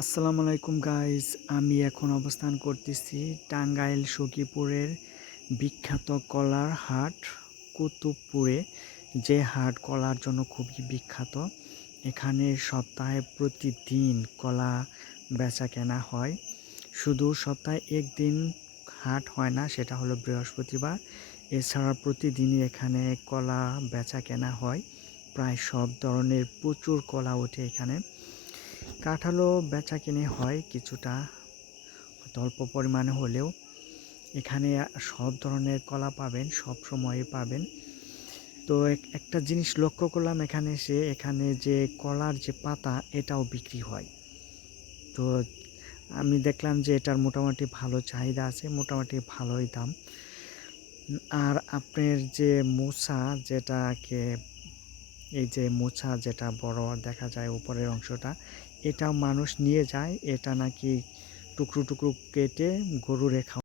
আসসালামু আলাইকুম গাইস। আমি এখন অবস্থান করতেছি টাঙ্গাইল সখীপুরের বিখ্যাত কলার হাট কুতুবপুরে, যে হাট কলার জন্য খুবই বিখ্যাত। এখানে সপ্তাহে প্রতিদিন কলা বেচা কেনা হয়। শুধু সপ্তাহে একদিন হাট হয় না, সেটা হলো বৃহস্পতিবার। এছাড়া প্রতিদিনই এখানে কলা বেচা কেনা হয়। প্রায় সব ধরনের প্রচুর কলা ওঠে এখানে। কাঁঠালও বেচাকেনি হয় কিছুটা, অল্প পরিমাণে হলেও। এখানে সব ধরনের কলা পাবেন, সব সময়ই পাবেন। তো একটা জিনিস লক্ষ্য করলাম এখানে এসে, এখানে যে কলার যে পাতা এটাও বিক্রি হয়। তো আমি দেখলাম যে এটার মোটামুটি ভালো চাহিদা আছে, মোটামুটি ভালোই দাম। আর আপনার যে মোচা, যেটাকে এই যে মোচা যেটা বড় দেখা যায় উপরের অংশটা, এটা মানুষ নিয়ে যায়। এটা নাকি টুকরো টুকরো কেটে গরুরে খাওয়া